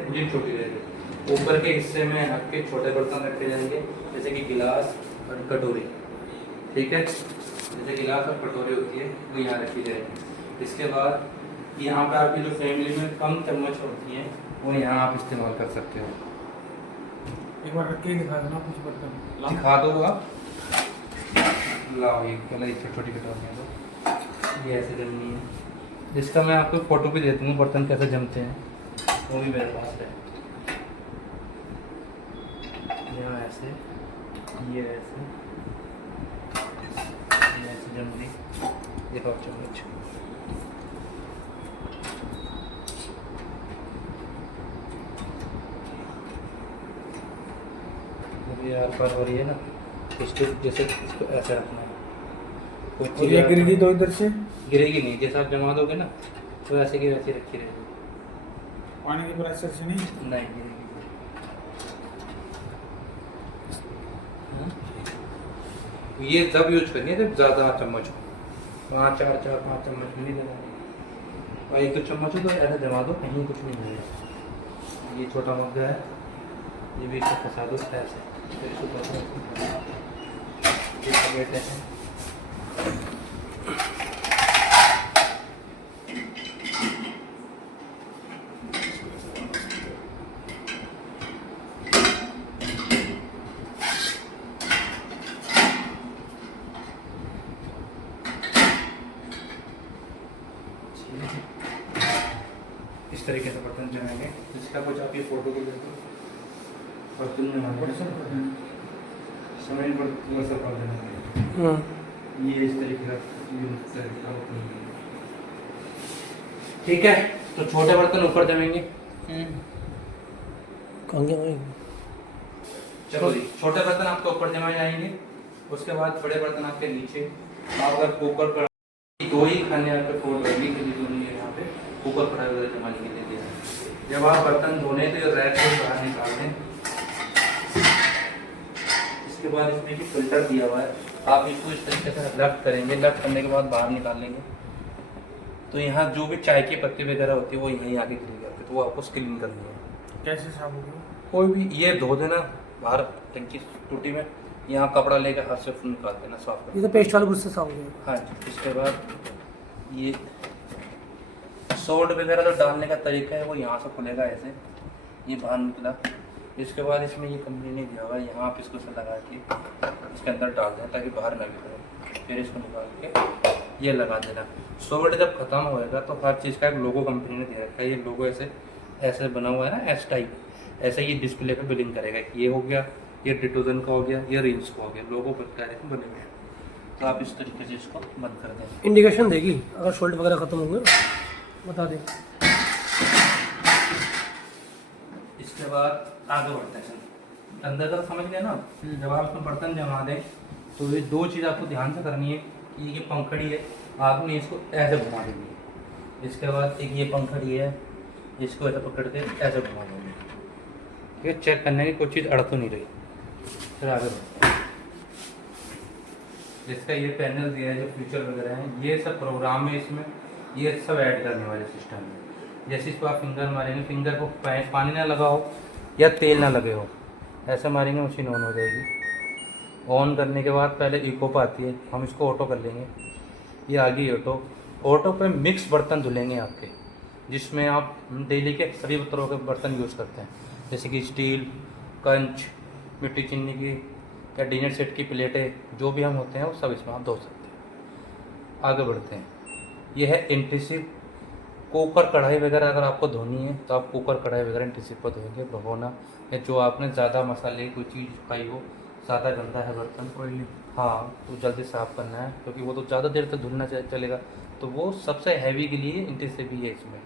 पूरी छोटी रहेगी। ऊपर के हिस्से में आपके छोटे बर्तन रखे जाएंगे, जैसे कि गिलास और कटोरी। ठीक है, जैसे गिलास और कटोरी होती है वो यहाँ रखी जाएगी। इसके बाद यहाँ पे आपकी जो फैमिली में कम चम्मच होती हैं वो यहाँ आप इस्तेमाल कर सकते हो। एक बार रख के दिखा देना कुछ बर्तन। दिखा दो आप, लाओ ये पहले छोटी छोटी कटोरियाँ दो, ये ऐसे जमनी है, जिसका मैं आपको फ़ोटो भी देता हूँ बर्तन कैसे जमते हैं, वो भी मेरे पास है। यहाँ ऐसे, ये ऐसे, ये ऐसे जम रही, देखो चम्मच। ये यार पर हो रही है ना, इसको जैसे इसको ऐसे रखना है। कोई और चीज़ ये गिरेगी तो इधर से गिरेगी नहीं, जैसे आप जमा दोगे ना तो ऐसे की वैसे रखी रहेगी, पानी के प्रेशर से नहीं गिरेगी। ये तब यूज करिए जब ज़्यादा चम्मच हो, 5 चम्मच नहीं देना, और 1 चम्मच हो तो ऐसा जमा दो, कहीं कुछ नहीं मिलेगा। ये छोटा मग्गा है, ये भी इसको फंसा दो ऐसे, फिर इसको ये समेटते हैं। इस तरीके से बर्तन जमाएंगे, जिसका कुछ आप ये फोटो को देखो, बर्तन में समय पर थोड़ा सा कर देना। ये इस तरीके का बर्तन। ठीक है, तो छोटे बर्तन ऊपर जमेंगे। चलो जी, छोटे बर्तन आपके ऊपर जमाए जाएंगे, उसके बाद बड़े बर्तन आपके नीचे। आप अगर कुकर पर दो ही खाने आपके फोड़ रखने के लिए दोनों यहाँ पे कुकर पर जमा के दे दिया। जब आप बर्तन धोने तो ये रैक को बाहर निकाल दें। इसके बाद इसमें भी फिल्टर दिया हुआ है, आप इसको इस तरीके से लफ्ट करेंगे, लफ्ट करने के बाद बाहर निकाल लेंगे तो यहाँ जो भी चाय की पत्ती वगैरह होती है वो यहीं आके गिर जाती है, तो वो आपको क्लीन करनी है। कैसे साफ होगी? कोई भी ये धो देना बाहर टंकी टूटी में, यहाँ कपड़ा लेकर हाथ से निकाल देना, साफ कर। ये तो पेस्ट वाले ब्रश से साफ हो गया। हाँ जी, इसके बाद ये सोल्ट वगैरह जो डालने का तरीका है वो यहाँ से खुलेगा ऐसे, ये बाहर निकला। इसके बाद इसमें ये कंपनी ने दिया हुआ है, यहाँ आप इसको से लगा के इसके अंदर डाल दें ताकि बाहर ना निकले, फिर इसको निकाल के ये लगा देना। सोल्ट जब खत्म होएगा तो हर चीज़ का एक लोगो कंपनी ने दिया है, ये लोगो ऐसे ऐसे बना हुआ है ना, एस टाइप, ऐसे ये डिस्प्ले पे बिलिंग करेगा कि ये हो गया, ये डिटर्जेंट का हो गया, ये रिंस का हो गया, लोगो बने हुए हैं। तो आप इस तरीके से इसको बंद कर दें। इंडिकेशन देगी अगर सोल्ट वगैरह खत्म होंगे, बता दें। इसके बाद आगे बढ़ते हैं, अंदर का समझ गए ना। जब आप इसमें बर्तन जमा दें तो ये दो चीज़ आपको ध्यान से करनी है कि ये पंखड़ी है, आपने इसको ऐसे घुमा देनी है। इसके बाद एक ये पंखड़ी है, इसको ऐसे पकड़ के ऐसे घुमा देंगे, ठीक है, चेक करने की कोई चीज़ अड़ तो नहीं रही। फिर आगे बढ़ते हैं, जिसका ये पैनल दिया है, जो फीचर वगैरह हैं ये सब प्रोग्राम में इसमें ये सब ऐड करने वाले सिस्टम है। जैसे इसको आप फिंगर मारेंगे, फिंगर को पानी ना लगा हो या तेल ना लगे हो, ऐसे मारेंगे मशीन ऑन हो जाएगी। ऑन करने के बाद पहले इको पे आती है, हम इसको ऑटो कर लेंगे, ये आ गई ऑटो। ऑटो पे मिक्स बर्तन धुलेंगे आपके, जिसमें आप डेली के सभी तरह के बर्तन यूज़ करते हैं, जैसे कि स्टील, कंच, मिट्टी चीनी की या डिनर सेट की प्लेटें, जो भी हम होते हैं वो सब इसमें आप धो सकते हैं। आगे बढ़ते हैं, यह है इंटेंसिव कुकर कढ़ाई वगैरह अगर आपको धोनी है तो आप कुकर कढ़ाई वगैरह इंटेंसिव पर धोएंगे। भगोना या जो आपने ज़्यादा मसाले कोई चीज़ खाई हो, ज़्यादा गंदा है बर्तन, ऑयली, हाँ, तो जल्दी साफ़ करना है क्योंकि वो तो ज़्यादा देर तक धुलना चलेगा, तो वो सबसे हैवी के लिए इंटेंसिव ही है इसमें।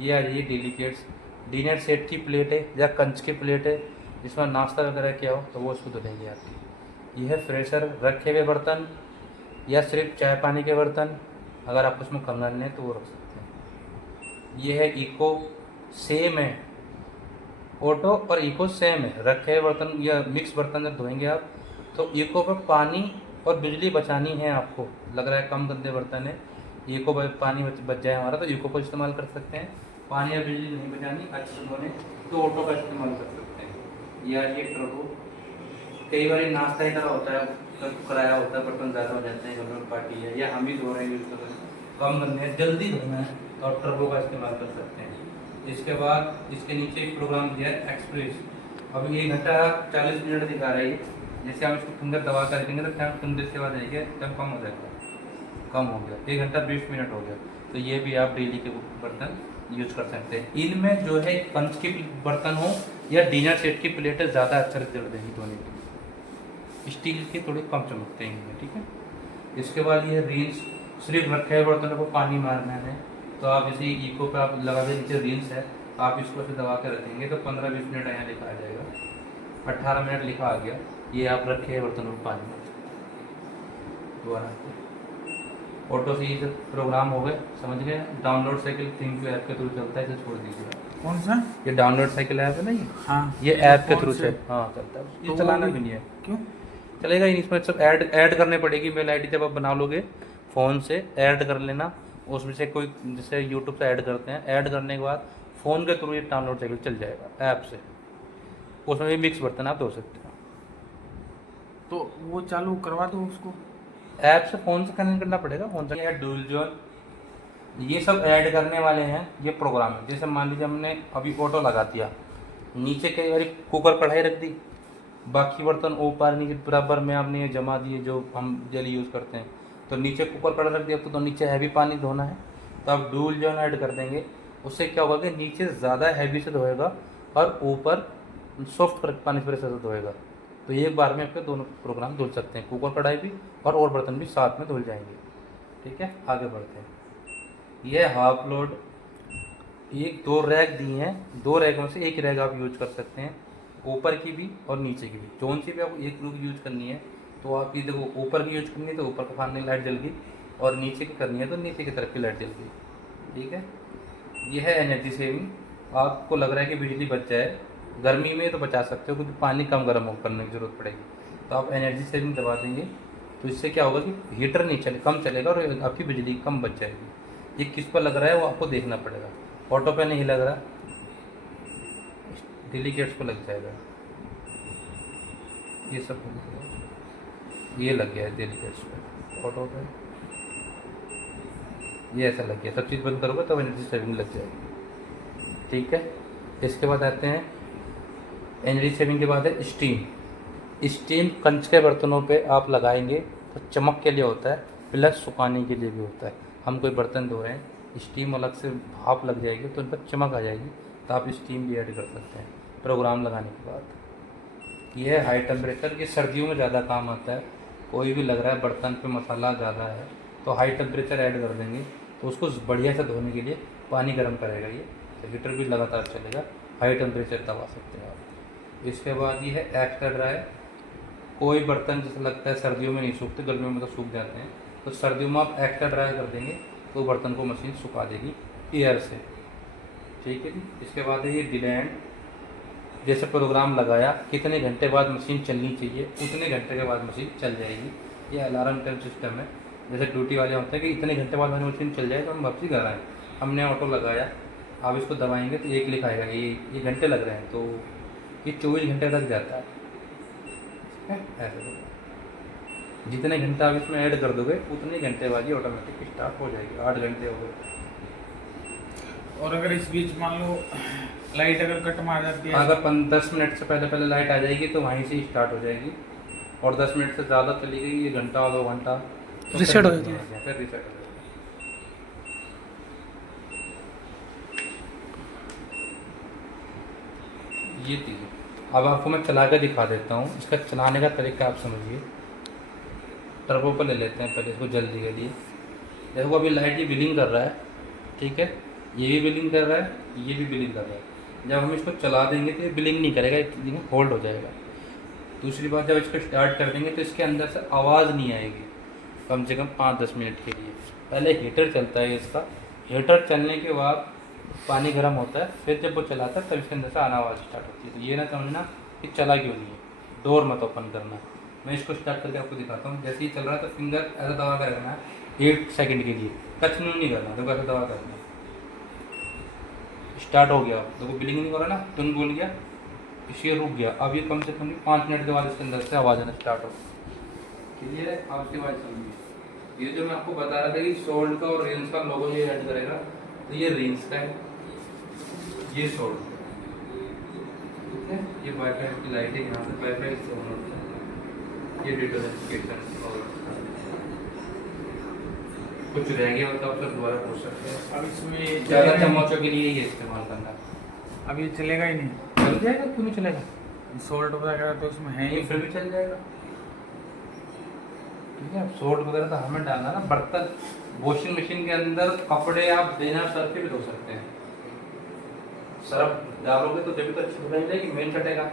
ये आ रही है डेलिकेट्स, डिनर सेट की प्लेट है या कंच की प्लेट है, जिसमें नाश्ता वगैरह किया हो तो वो उसको धुलेंगे आपकी। यह है फ्रेशर, रखे हुए बर्तन या सिर्फ चाय पानी के बर्तन, अगर आप उसमें कम करने हैं तो वो रख सकते हैं। ये है इको, सेम है, ऑटो और इको सेम है। रखे हुए बर्तन या मिक्स बर्तन जब धोएंगे आप तो इको पर पानी और बिजली बचानी है आपको, लग रहा है कम गंदे बर्तन है, इको पर पानी बच जाए हमारा तो इको को इस्तेमाल कर सकते हैं। पानी या बिजली नहीं बचानी, अच्छे से धोने तो ऑटो का इस्तेमाल कर सकते हैं। या ये टर्बो, कई बार नाश्ता ही तरह होता है, कराया होता है, बर्तन ज़्यादा हो जाते हैं, घर में पार्टी है या हम ही धो रहे हैं, यूज़ कर रहे हैं, कम करने हैं, जल्दी धोना है तो आप टर्बो का इस्तेमाल कर सकते हैं। इसके बाद इसके नीचे एक प्रोग्राम दिया है एक्सप्रेस। अभी 1 घंटा 40 मिनट दिखा रही है। जैसे हम इसको फिंगर दबा कर देंगे तो टाइम फिंगर से बाद जाएगा, टाइम कम हो जाएगा, कम हो गया, 1 घंटा 20 मिनट हो गया। तो ये भी आप डेली के बर्तन यूज कर सकते हैं। इनमें जो है कंच के बर्तन हो या डिनर सेट की प्लेटें ज़्यादा अच्छा रिजल्ट देंगी धोने के लिए। स्टील के थोड़े कम चमकते हैं इनमें, ठीक है। इसके बाद ये रिंस, सिर्फ रखे हुए बर्तनों को पानी मारना है तो आप जैसे इको पे आप लगा दें, नीचे रिंस है, आप इसको ऐसे दबा कर रखेंगे तो 15-20 मिनट यहाँ लिखा आ जाएगा, 18 मिनट लिखा आ गया। ये आप रखे हैं बर्तनों को पानी मार दोबारा ऑटो से ये प्रोग्राम हो गए, समझ गए। डाउनलोड साइकिल थिंक ऐप के थ्रू चलता है, इसे छोड़ दीजिए। कौन सा? ये डाउनलोड साइकिल ऐप है ना, हाँ, ये ऐप के थ्रू से हाँ चलता है, ये तो चलाना भी नहीं है। क्यों? चलेगा ही नहीं, इसमें सब ऐड करने पड़ेगी। मेल आईडी जब आप बना लोगे फ़ोन से ऐड कर लेना, उसमें से कोई जैसे यूट्यूब से ऐड करते हैं, ऐड करने के बाद फ़ोन के थ्रू ये डाउनलोड साइकिल चल जाएगा ऐप से। उसमें भी मिक्स बर्तन आप धो सकते हो। तो वो चालू करवा दो उसको। ऐप से फ़ोन से कनेक्ट करना पड़ेगा, फ़ोन से। ये डुअल जोन, ये सब ऐड करने वाले हैं ये प्रोग्राम है। जैसे मान लीजिए हमने अभी ऑटो लगा दिया, नीचे कई बार कुकर कढ़ाई रख दी, बाकी बर्तन ऊपर नीचे बराबर में आपने ये जमा दिए जो हम डेली यूज़ करते हैं, तो नीचे कुकर कढ़ाई रख दिया तो नीचे हैवी पानी धोना है तो आप डुअल जोन ऐड कर देंगे। उससे क्या होगा कि नीचे ज़्यादा हैवी से धोएगा और ऊपर सॉफ्ट पानी प्रेशर से धोएगा। तो एक बार में आपके दोनों प्रोग्राम धुल सकते हैं, कुकर कढ़ाई भी और बर्तन भी साथ में धुल जाएंगे, ठीक है। आगे बढ़ते हैं। यह हाफ लोड, एक 2 रैक दी हैं, 2 रैक में से एक रैक आप यूज कर सकते हैं, ऊपर की भी और नीचे की भी। जोन सी भी आपको एक रूप यूज करनी है तो आप ये देखो, ऊपर की यूज करनी है तो ऊपर का सामने लाइट जल गई, और नीचे की करनी है तो नीचे की तरफ की लाइट जल गई, ठीक है। यह है एनर्जी सेविंग। आपको लग रहा है कि बिजली बच जाए, गर्मी में तो बचा सकते हो क्योंकि पानी कम गर्म करने की ज़रूरत पड़ेगी, तो आप एनर्जी सेविंग दबा देंगे तो इससे क्या होगा कि हीटर नहीं चले, कम चलेगा और आपकी बिजली कम बच जाएगी। ये किस पर लग रहा है वो आपको देखना पड़ेगा, ऑटो पे नहीं लग रहा, डेलीकेट्स पर लग जाएगा। ये सब ये लग गया है डेलीकेट्स पे, ऑटो पे ये ऐसा लग गया। सब चीज़ बंद करोगे तब एनर्जी सेविंग लग जाएगी, ठीक है। इसके बाद आते हैं एनर्जी सेविंग के बाद है स्टीम। स्टीम कंच के बर्तनों पे आप लगाएंगे तो चमक के लिए होता है, प्लस सुखाने के लिए भी होता है। हम कोई बर्तन धो रहे हैं, स्टीम अलग से भाप लग जाएगी तो उन पर चमक आ जाएगी, तो आप स्टीम भी ऐड कर सकते हैं प्रोग्राम लगाने के बाद। यह है हाई टेम्परेचर, ये सर्दियों में ज़्यादा काम आता है। कोई भी लग रहा है बर्तन पे मसाला ज़्यादा है तो हाई टेम्परेचर ऐड कर देंगे तो उसको बढ़िया से धोने के लिए पानी गर्म करेगा ये, तो हीटर भी लगातार चलेगा, हाई टेम्परेचर दबा सकते हैं आप। इसके बाद ये है एक्स्ट्रा ड्राई। कोई बर्तन जैसे लगता है सर्दियों में नहीं सूखते, गर्मियों में तो सूख जाते हैं, तो सर्दियों में आप एक्स्ट्रा ड्राई कर देंगे तो बर्तन को मशीन सुखा देगी एयर से, ठीक है जी। इसके बाद है ये डिलैंड। जैसे प्रोग्राम लगाया कितने घंटे बाद मशीन चलनी चाहिए उतने घंटे के बाद मशीन चल जाएगी। ये अलार्म टाइम सिस्टम है, जैसे ड्यूटी वाले होते हैं कि इतने घंटे बाद हमारी मशीन चल जाए तो हम वापसी कर आएँ। हमने ऑटो लगाया, आप इसको दबाएंगे तो 1 लिखाएगा, ये घंटे लग रहे हैं तो ये 24 घंटे तक जाता है, ऐसे जितने घंटे आप इसमें ऐड कर दोगे उतने घंटे बाद ही ऑटोमेटिक स्टार्ट हो जाएगी। 8 घंटे हो गए। और अगर इस बीच मान लो लाइट अगर कट मार जाती है, अगर 10 मिनट से पहले लाइट आ जाएगी तो वहीं से स्टार्ट हो जाएगी, और 10 मिनट से ज़्यादा चली गई, ये घंटा 2 घंटा तो रीसेट हो जाती है, फिर रीसेट हो जाएगी। ये चीज़ अब आपको मैं चला कर दिखा देता हूँ, इसका चलाने का तरीका आप समझिए। टर्बो पर ले लेते हैं पहले इसको जल्दी के लिए। देखो अभी लाइट ये बिलिंग कर रहा है, ठीक है, ये भी बिलिंग कर रहा है, ये भी बिलिंग कर रहा है। जब हम इसको चला देंगे तो ये बिलिंग नहीं करेगा, होल्ड हो जाएगा। दूसरी बात, जब इसको स्टार्ट कर देंगे तो इसके अंदर से आवाज़ नहीं आएगी कम से कम 5-10 मिनट के लिए। पहले हीटर चलता है इसका, हीटर चलने के बाद पानी गर्म होता है, फिर जब वो चलाता है तब इसके अंदर से आना आवाज़ स्टार्ट होती है। तो ये ना समझना कि चला क्यों नहीं है, डोर मत ओपन करना। मैं इसको स्टार्ट करके आपको दिखाता हूँ। जैसे ही चल रहा है तो फिंगर ऐसा दबा कर रखना है 1 सेकंड के लिए, टच नहीं करना, तो ऐसा दबा करना। स्टार्ट हो गया, देखो ब्लिंक नहीं हो रहा ना, तुम बोल गया इसलिए रुक गया। अब ये कम से कम 5 मिनट के बाद इसके अंदर से आवाज़ आना स्टार्ट हो। क्लियर है? आप उसके बाद समझिए। ये जो मैं आपको बता रहा था कि सोल्ड का और रेंज का लोगो ये ऐड करेगा, तो ये रेंज का है, ये सोल्ड, ठीक है। ये वाईफाई की लाइट है, यहाँ से वाईफाई से ऑन होता है। ये डिटोनिफिकेशन और कुछ रह गया होता है तो दोबारा पूछ सकते हैं। अब इसमें ज़्यादा चम्मचों के लिए ये इस्तेमाल करना। अब ये चलेगा ही नहीं, चल जाएगा, क्यों नहीं चलेगा? सोल्ट वगैरह तो उसमें है ये ही। फिर भी चल जाएगा, ठीक है। सोल्ट वगैरह तो हमें डालना ना, बर्तन वॉशिंग मशीन के अंदर कपड़े आप बिना सर्फ के भी धो सकते हैं। सर्फ डालोगे तो जब तो अच्छी धुलाई जाएगी, मेन कटेगा।